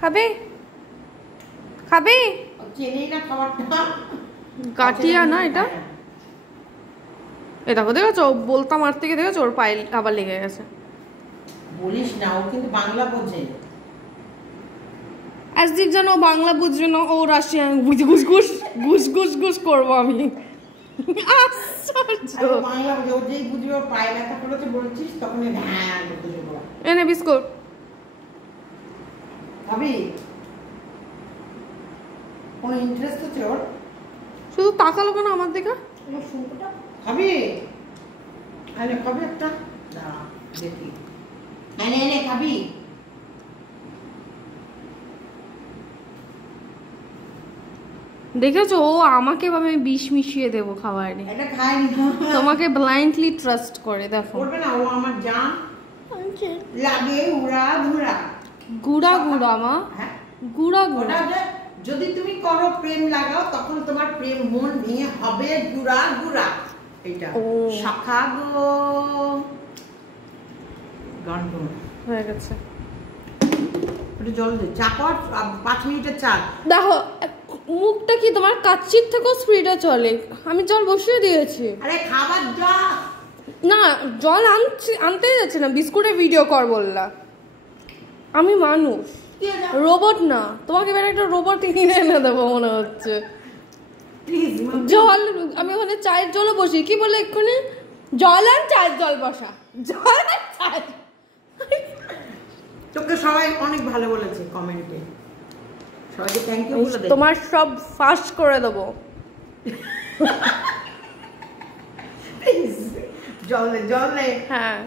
খাবে খাবে চেনেই না খাবারটা কাটিয়া না এটা এ দেখো দেখেছো বলতা মারতে গিয়ে দেখেছো ওর পায়ে আবার লেগে গেছে বলিস না ও কিন্তু বাংলা বোঝে আজদিক যেন বাংলা বুঝবে না ও রাশিয়ান ঘুষ ঘুষ ঘুষ ঘুষ ঘুষ ঘুষ করবো আমি বাংলা বোঝে ও যেই বুঝবে ওর পায়ে ব্যথা করেছে বলছিস তখন হ্যাঁ এনে বিস্কুট খাবি কোনো ইন্টারেস্ট আছে ওর শুধু তাকালো কেন আমার দিকে খাবি আরে খাবি একটা দাঁড়া দেখি এনে এনে খাবি দেখেছো ও আমাকে ভাবে বিষ মিশিয়ে দেবো খাবারে এটা খায়নি তোমাকে ব্লাইন্ডলি ট্রাস্ট করে দেখো করবে না ও আমার জান লাগে উড়া ধুরা গুড়া গুড়া মা হ্যাঁ গুড়া গুড়া যদি তুমি করো প্রেম লাগাও তখন তোমার প্রেম মন ভেঙে হবে গুড়া গুড়া এটা শাখা গো গান হয়ে গেছে একটু জল দে চা কর 5 মিনিটের চা দেখো মুখটা কি তোমার কাচ্চির থেকেও স্পিডে চলে আমি জল বসিয়ে দিয়েছি আরে খাবার যা না জল আনতেই যাচ্ছে না বিস্কুটের ভিডিও কর বললা আমি মানুষ রোবট না তোমাকে এবার একটা রোবট কিনে এনে দেবো মনে হচ্ছে জল আমি ওখানে চায়ের জলও বসি কি বলে এক্ষুনি জল আর চায়ের জল বসা জল আর চায়ের তোকে সবাই অনেক ভালো বলেছে কমেন্টে সবাইকে থ্যাংক ইউ বলে দে তোমার সব ফাস্ট করে দেবো জল দে হ্যাঁ